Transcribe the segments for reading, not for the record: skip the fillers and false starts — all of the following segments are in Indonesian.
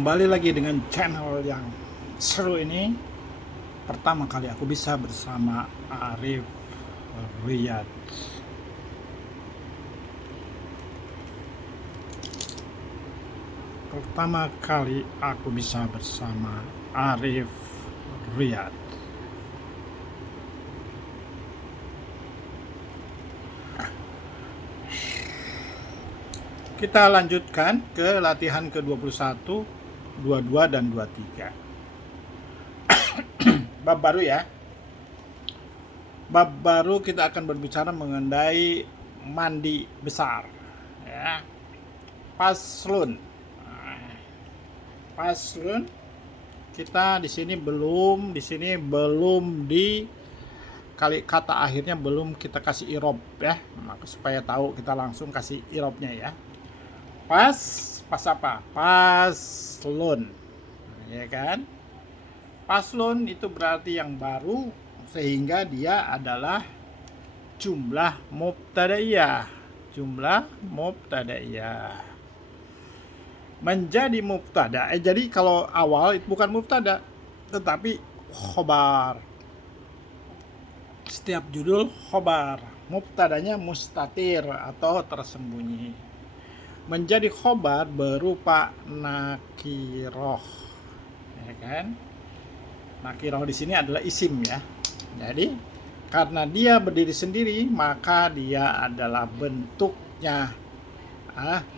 Kembali lagi dengan channel yang seru ini. Pertama kali aku bisa bersama Arif Riyad. Pertama kali aku bisa bersama Arif Riyad. Kita lanjutkan ke latihan ke-21, 22 dan 23. Bab baru ya. Bab baru kita akan berbicara mengenai mandi besar ya. Paslun. Paslun kita di sini belum di kali kata akhirnya belum kita kasih irob ya. Maka supaya tahu kita langsung kasih irobnya ya. Pas apa? Paslun. Ya kan? Paslun itu berarti yang baru sehingga dia adalah jumlah mubtadaiyah. Jumlah mubtadaiyah. Menjadi mubtada. Jadi kalau awal itu bukan mubtada tetapi khobar. Setiap judul khobar. Mubtadanya mustatir atau tersembunyi. Menjadi khobar berupa nakiroh, ya kan? Nakiroh di sini adalah isim ya. Jadi karena dia berdiri sendiri maka dia adalah bentuknya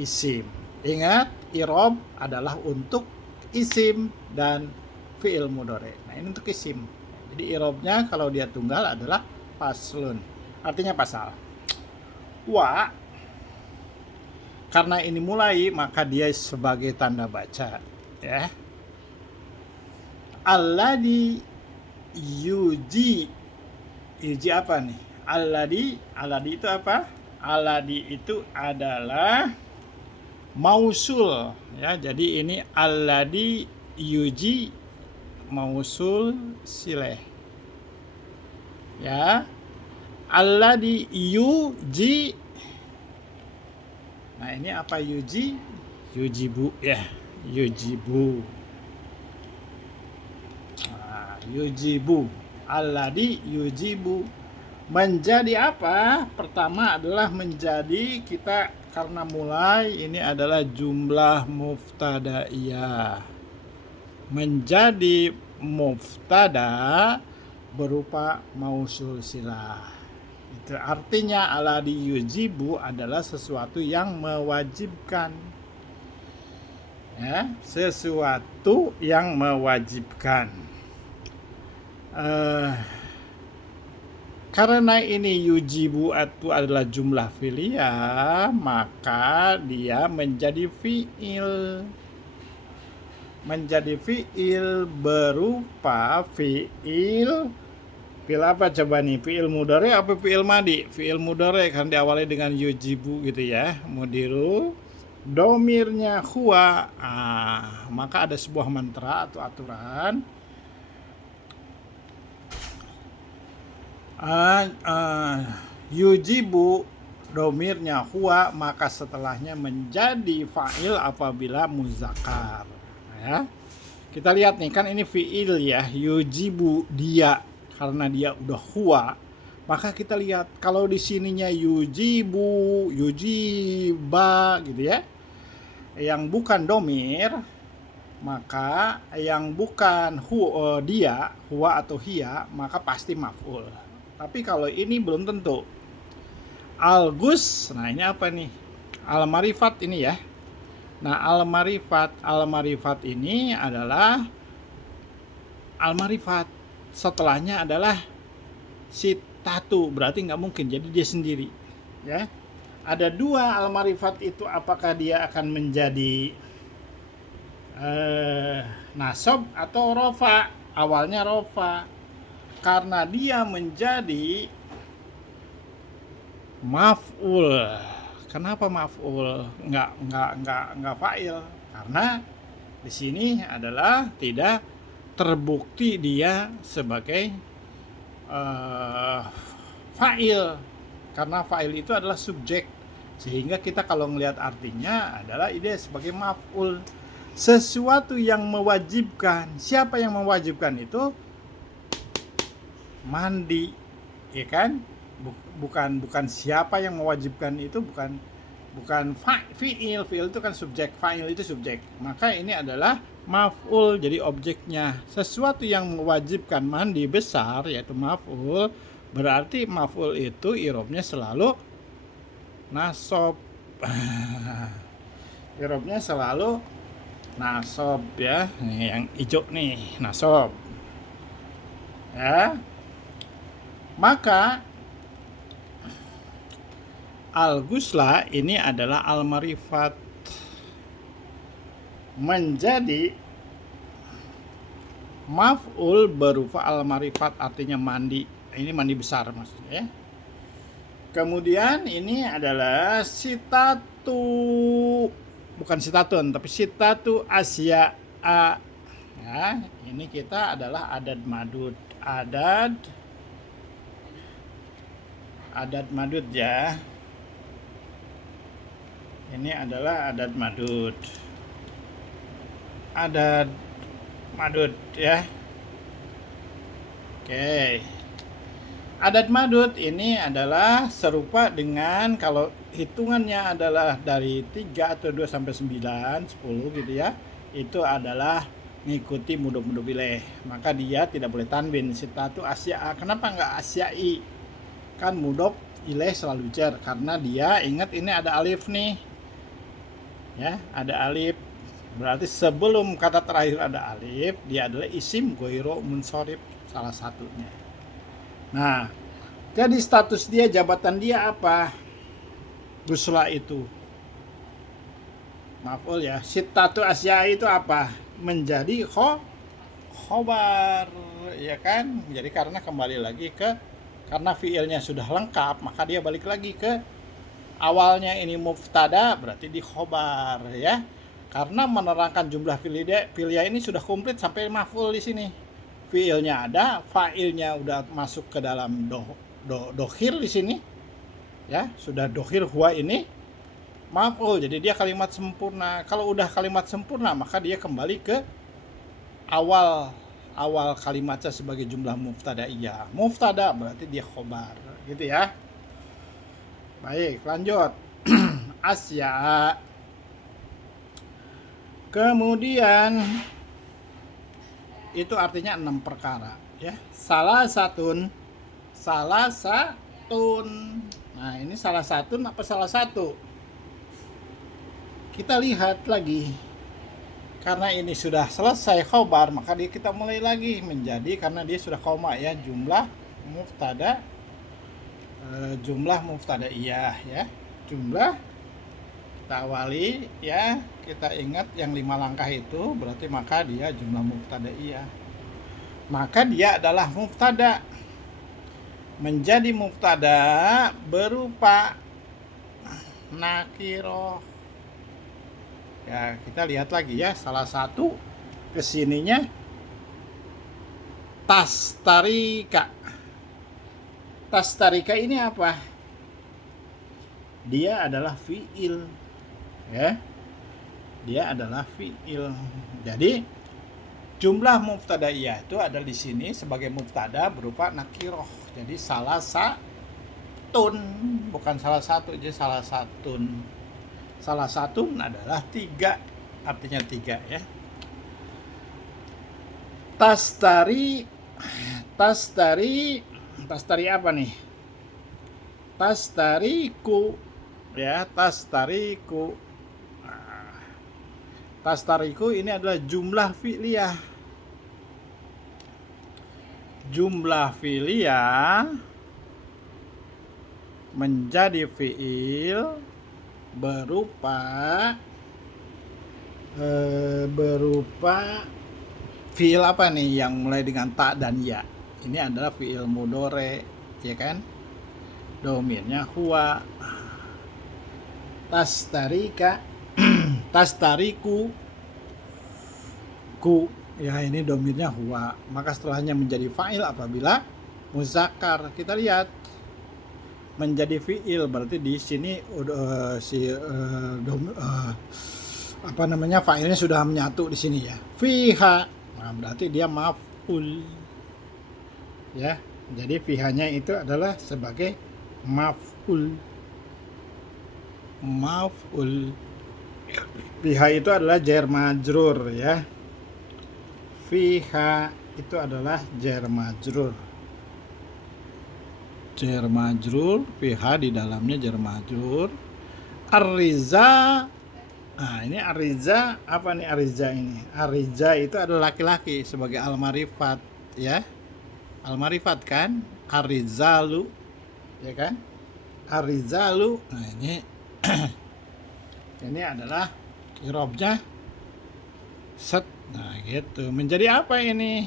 isim. Ingat, irob adalah untuk isim dan fi'il mudhari. Nah ini untuk isim. Jadi irobnya kalau dia tunggal adalah paslun. Artinya pasal. Wa karena ini mulai maka dia sebagai tanda baca ya. Alladhi yuji. Yuji apa nih? Alladhi itu apa? Alladhi itu adalah mausul ya. Jadi ini alladhi yuji mausul sileh. Ya. Alladhi yuji. Nah ini apa yuji? Yujibu ya. Yujibu. Nah, yujibu. Alladhi yujibu. Menjadi apa? Pertama adalah menjadi kita karena mulai ini adalah jumlah muftadaiyah. Menjadi muftada berupa mausul silah. Itu artinya alladhi yujibu adalah sesuatu yang mewajibkan. Ya, sesuatu yang mewajibkan. Karena ini yujibu itu adalah jumlah fi'liyah, maka dia menjadi fi'il. Menjadi fi'il berupa fi'il apa coba nih? Fi'il mudhari apa fi'il madi? Fi'il mudhari kan diawali dengan yujibu gitu ya. Mudiru. Domirnya huwa. Maka ada sebuah mantra atau aturan. Yujibu domirnya huwa, maka setelahnya menjadi fa'il apabila muzakkar. Ya. Kita lihat nih kan ini fi'il ya. Yujibu dia. Karena dia udah huwa, maka kita lihat kalau di sininya yujibu, yujiba gitu ya. Yang bukan domir, maka yang bukan dia, huwa atau hiya, maka pasti maf'ul. Tapi kalau ini belum tentu. Al-gus, nah ini apa nih? Al-marifat ini ya. Nah al-marifat ini adalah al-marifat. Setelahnya adalah si tatu, berarti nggak mungkin, jadi dia sendiri ya. Ada dua al-marifat itu, apakah dia akan menjadi nasab atau rofa. Awalnya rofa karena dia menjadi maf'ul. Kenapa maf'ul? Nggak fa'il, karena di sini adalah tidak terbukti dia sebagai fa'il, karena fa'il itu adalah subjek, sehingga kita kalau melihat artinya adalah ide sebagai maf'ul. sesuatu yang mewajibkan. Siapa yang mewajibkan itu? Mandi, ya kan? Bukan siapa yang mewajibkan itu, bukan fiil itu kan subjek, fa'il itu subjek. Maka ini adalah maf'ul, jadi objeknya. Sesuatu yang mewajibkan mandi besar yaitu maf'ul, berarti maf'ul itu i'rabnya selalu nasab. I'rabnya selalu nasab ya. Nih yang hijau nih, nasab. Ya. Maka al-ghusla ini adalah al-marifat, menjadi maf'ul berupa al-marifat, artinya mandi. Ini mandi besar maksudnya ya. Kemudian ini adalah sitatu, bukan sitatun tapi sitatu asya a. Ya, ini kita adalah adad madud. Adad madud ya. Ini adalah adad madud. Adad madud ya. Oke. Adad madud ini adalah serupa dengan kalau hitungannya adalah dari 3 atau 2 sampai 9, 10 gitu ya. Itu adalah mengikuti mudhof ilaih. Maka dia tidak boleh tanwin. Sitatu asya'a. Kenapa enggak asya'i? Kan mudhof ilaih selalu jar, karena dia ingat ini ada alif nih. Ya, ada alif. Berarti sebelum kata terakhir ada alif, dia adalah isim ghairu munsharif, salah satunya. Nah, jadi status dia, jabatan dia apa? Ghusla itu maf'ul ya. Sitatu asya itu apa? Menjadi khobar, ya kan? Jadi karena kembali lagi karena fiilnya sudah lengkap, maka dia balik lagi ke awalnya. Ini mubtada, berarti di khobar ya. Karena menerangkan jumlah filia ini sudah komplit sampai maf'ul di sini. Fiilnya ada, fa'ilnya udah masuk ke dalam dohir di sini. Ya, sudah dohir huwa ini maf'ul. Jadi dia kalimat sempurna. Kalau udah kalimat sempurna, maka dia kembali ke awal kalimatnya sebagai jumlah mubtadaiyah. Mubtada berarti dia khobar, gitu ya. Baik, lanjut. Asya. Kemudian itu artinya 6 perkara ya. Salah satun. Nah, ini salah satun apa salah satu? Kita lihat lagi. Karena ini sudah selesai khobar, maka kita mulai lagi menjadi, karena dia sudah koma ya, jumlah mubtadaiyah ya. Jumlah kita awali ya, kita ingat yang 5 langkah itu, berarti maka dia jumlah mubtadaiyah. Maka dia adalah mubtada, menjadi mubtada berupa nakiroh. Ya, kita lihat lagi ya, salah satu kesininya tastarika. Tastarika ini apa? Dia adalah fiil. Ya, dia adalah fiil. Jadi jumlah mubtadaiyah itu ada di sini sebagai mubtada berupa nakiroh. Jadi salah satun, bukan salah satu, jadi salah satun. Salah satun adalah 3, artinya 3 ya. Tastari apa nih? Tastariku ya, tastariku. Tastariku ini adalah jumlah fi'liyah. Jumlah fi'liyah menjadi fi'il berupa fi'il apa nih yang mulai dengan ta dan ya. Ini adalah fi'il mudhore, ya kan? Domirnya huwa. Tastarika tastariku ku ya, ini domirnya huwa, maka setelahnya menjadi fa'il apabila muzakkar. Kita lihat menjadi fi'il berarti di sini apa namanya, fa'ilnya sudah menyatu di sini ya. Fiha. Nah, berarti dia maf'ul. Ya. Jadi fihanya itu adalah sebagai maf'ul. Maf'ul. Fiha itu adalah jar majrur ya. Fiha itu adalah jar majrur. Jar majrur, fiha di dalamnya jar majrur. Ar-riza. Nah, ini Ariza, apa nih Ariza ini? Ariza itu adalah laki-laki sebagai al-marifat ya. Al-marifat kan? Arizalu ya kan? Arizalu. Nah, ini ini adalah i'rabnya set. Nah, gitu. Menjadi apa ini?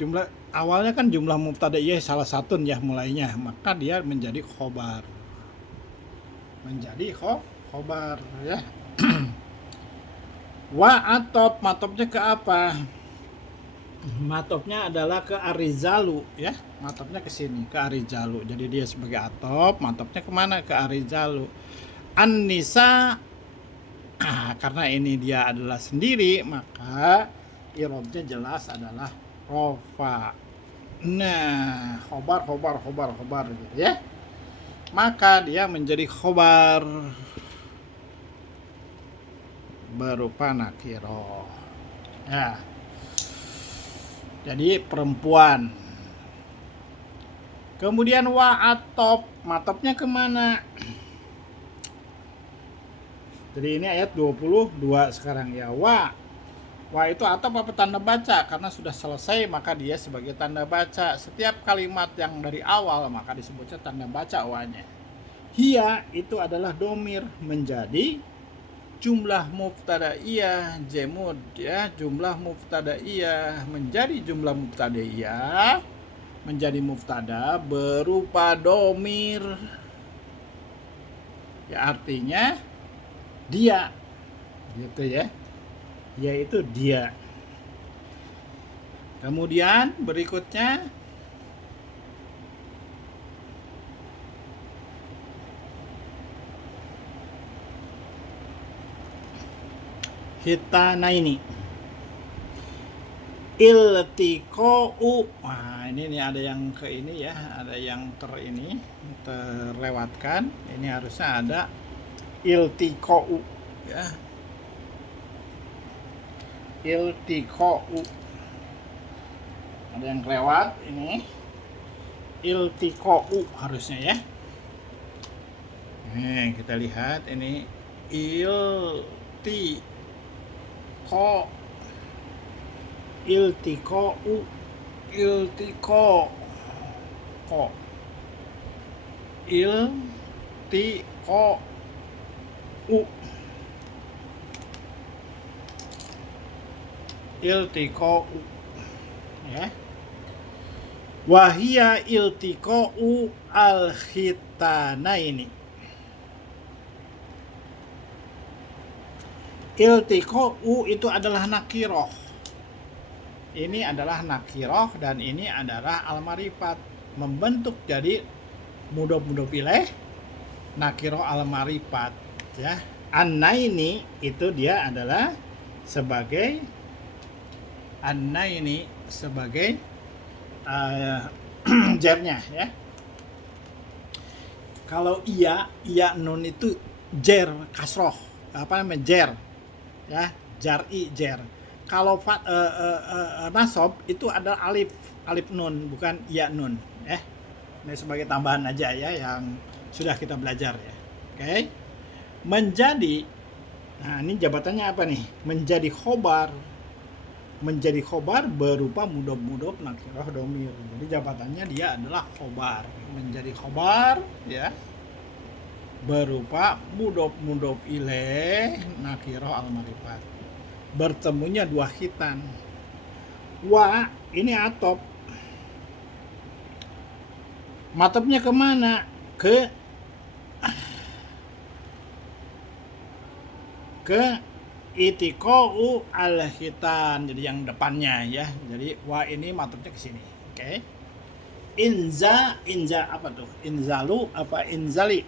Jumlah awalnya kan jumlah mubtadaiyah salah satu ya mulainya, maka dia menjadi khobar. Menjadi khobar ya. Wa atop, matopnya ke apa? Matopnya adalah ke Arizalu ya. Matopnya ke sini, ke Arizalu. Jadi dia sebagai atop, matopnya kemana? Ke Arizalu. An-nisa. Karena ini dia adalah sendiri, maka i'rabnya jelas adalah rofa. Nah, khobar gitu ya. Maka dia menjadi khobar berupa nakiroh ya. Jadi perempuan. Kemudian wa atop, matopnya kemana? Jadi ini ayat 22 sekarang ya. Wa itu atop apa tanda baca? Karena sudah selesai maka dia sebagai tanda baca. Setiap kalimat yang dari awal maka disebutnya tanda baca wa-nya. Hiya itu adalah domir menjadi jumlah mubtadaiyah jemud ya. Jumlah mubtadaiyah menjadi jumlah mubtadaiyah menjadi mubtada berupa domir ya, artinya dia gitu ya, yaitu dia. Kemudian berikutnya hitanaini iltiqa'u. Nah, ini nih ada yang ke ini ya, ada yang terlewatkan. Ini harusnya ada iltiqa'u ya. Iltiqa'u. Ada yang lewat ini. Iltiqa'u harusnya ya. Nih, kita lihat ini iltiqa'u. Iltiqa'u. Iltiqa'u ya. Wahia iltiqa'u al-khitanaini. Iltiqa'u itu adalah nakiroh. Ini adalah nakiroh dan ini adalah al-marifat, membentuk jadi mudhof ilaih nakiroh al-marifat ya. An-naini itu dia adalah sebagai an-naini sebagai jarnya ya. Kalau iya nun itu jer kasroh, apa namanya, jer ya, jar'i jer. Kalau nasob itu ada alif nun, bukan iya nun ya. Ini sebagai tambahan aja ya yang sudah kita belajar ya. Oke. Menjadi, nah ini jabatannya apa nih? Menjadi khobar berupa mudhof nakiroh domir. Jadi jabatannya dia adalah khobar, menjadi khobar ya, berupa mudhof ilaih nakiroh al-marifat. Bertemunya dua khitan. Wa ini atop. Matopnya kemana? Ke itiqa'u al-khitan. Jadi yang depannya ya. Jadi wa ini matopnya ke sini. Oke. Inza apa tuh? Inzalu apa inzali?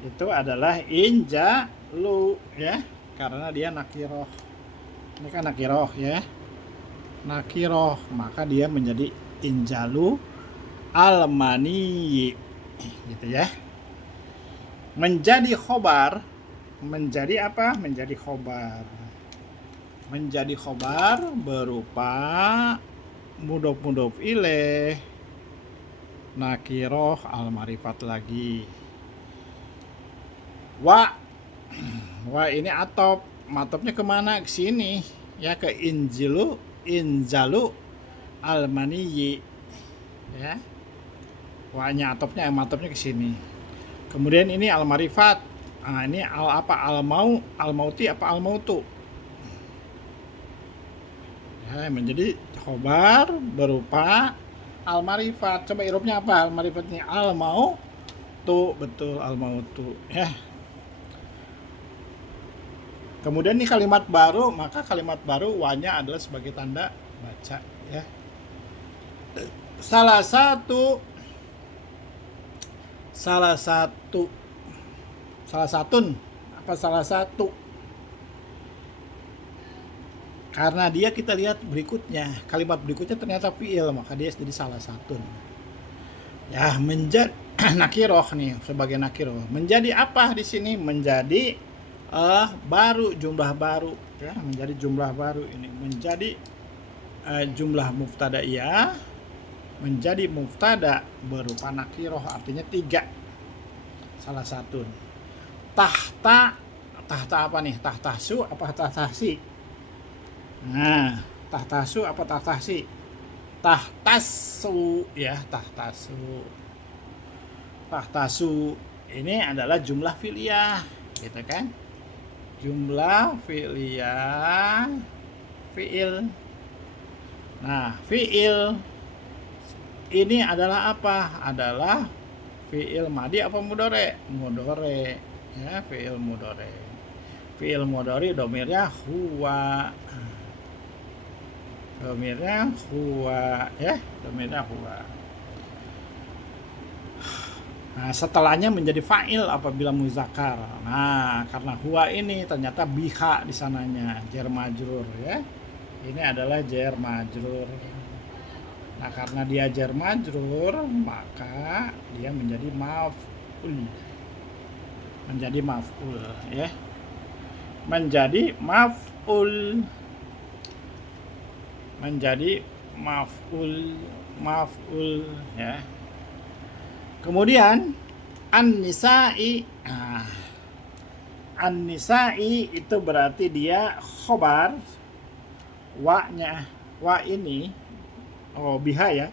Itu adalah injalu ya. karena dia nakiroh. Ini kan nakiroh ya, nakiroh, maka dia menjadi injalu almani gitu ya. Menjadi khobar, menjadi apa? Menjadi khobar. Menjadi khobar berupa mudhof ilaih nakiroh al-marifat lagi. Wa ini atop, matopnya kemana? Ke sini ya, ke injalu al-maniyi ya. Wa-nya atopnya, matopnya ke sini. Kemudian ini al-marifat. Nah, ini al-mauti apa al-mautu? Ya, menjadi khobar berupa al-marifat. Coba irobnya apa al-marifatnya? Al-mautu, betul, al-mautu ya. Kemudian ini kalimat baru, maka kalimat baru wa-nya adalah sebagai tanda baca ya. Salah satun apa salah satu, karena dia kita lihat berikutnya, kalimat berikutnya ternyata fiil, maka dia jadi salah satun ya. Menjadi nakiroh nih, sebagai nakiroh. Menjadi apa di sini? Menjadi baru, jumlah baru ya, menjadi jumlah baru. Ini menjadi jumlah mubtadaiyah menjadi mubtada berupa nakiroh, artinya 3, salah satu. Tahta apa nih? Tahtasu apa tahtasi? Nah, tahtasu apa tahtasi? Tahtasu ya, tahtasu ini adalah jumlah fi'liyah gitu kan, jumlah fi'liyah, fi'il. Nah, fi'il ini adalah apa? Adalah fi'il madi apa mudhari? Mudhari ya, fi'il mudhari. Fi'il mudhari domirnya huwa. Domirnya huwa ya, domirnya huwa. Nah, setelahnya menjadi fa'il apabila muzakkar. Nah, karena huwa ini ternyata biha di sananya, jar majrur ya. Ini adalah jar majrur. Nah, karena dia jar majrur, maka dia menjadi maf'ul. Menjadi maf'ul ya. Menjadi maf'ul. Menjadi maf'ul ya. Kemudian an-nisa'i. Nah, an-nisa'i itu berarti dia khobar. Wa-nya, wa ini biha ya.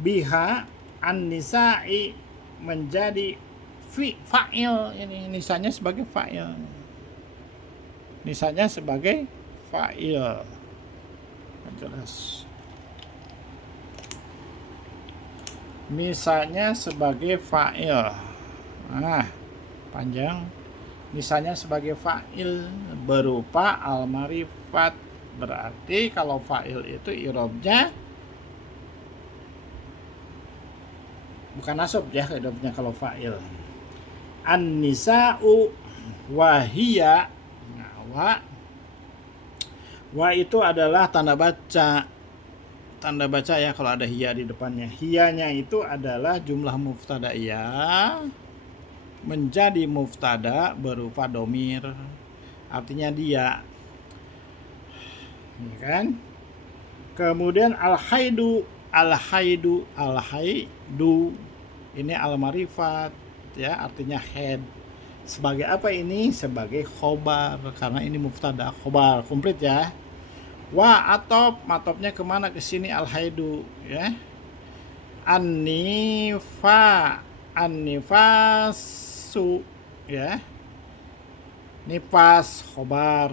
Biha an-nisa'i menjadi fa'il. Ini nisanya sebagai fa'il. Nisanya sebagai fa'il. Jelas. Misalnya sebagai fa'il. Nah, panjang. Misalnya sebagai fa'il berupa al-marifat. Berarti kalau fa'il itu i'rabnya bukan nasab ya, i'rabnya kalau fa'il. An-nisa'u wahiyya. Nah, wa itu adalah tanda baca. Tanda baca ya kalau ada hiya di depannya. Hiyanya itu adalah jumlah mubtadaiyah menjadi mubtada berupa domir. Artinya dia. Ini kan? Kemudian al-haidu ini al-marifat ya, artinya head. Sebagai apa ini? Sebagai khobar, karena ini mubtada khobar komplit ya. Wa atop, matopnya kemana? Ke sini al-haidu ya. An-nifasu ya. Nifas khobar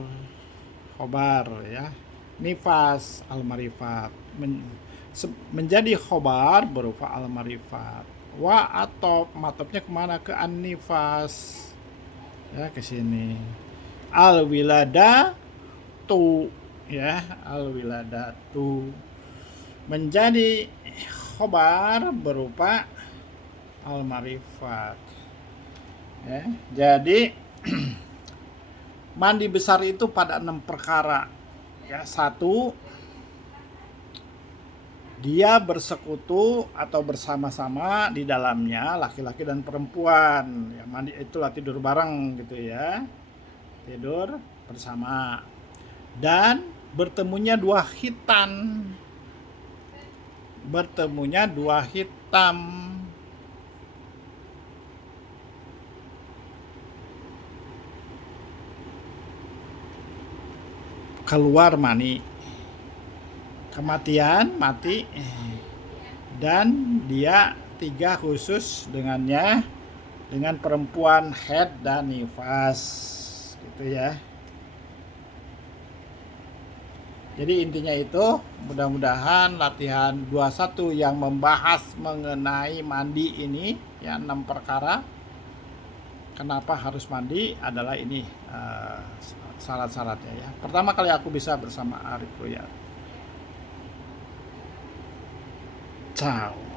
ya. Nifas al-marifat menjadi khobar berupa al-marifat. Wa atop, matopnya kemana? Ke an-nifas ya, ke sini. Al-wiladatu ya, al-wiladatu menjadi khobar berupa al-marifat ya. Jadi Mandi besar itu pada 6 perkara. Ya, satu, dia bersekutu atau bersama-sama di dalamnya laki-laki dan perempuan. Ya, mandi itulah tidur bareng gitu ya. Tidur bersama. Dan bertemunya dua khitan. Bertemunya dua hitam. Keluar mani. Kematian, mati. Dan dia 3 khusus dengannya, dengan perempuan haid dan nifas gitu ya. Jadi intinya itu, mudah-mudahan latihan 21 yang membahas mengenai mandi ini ya, 6 perkara kenapa harus mandi adalah ini syarat-syaratnya ya. Pertama kali aku bisa bersama Arif Royal. Ciao.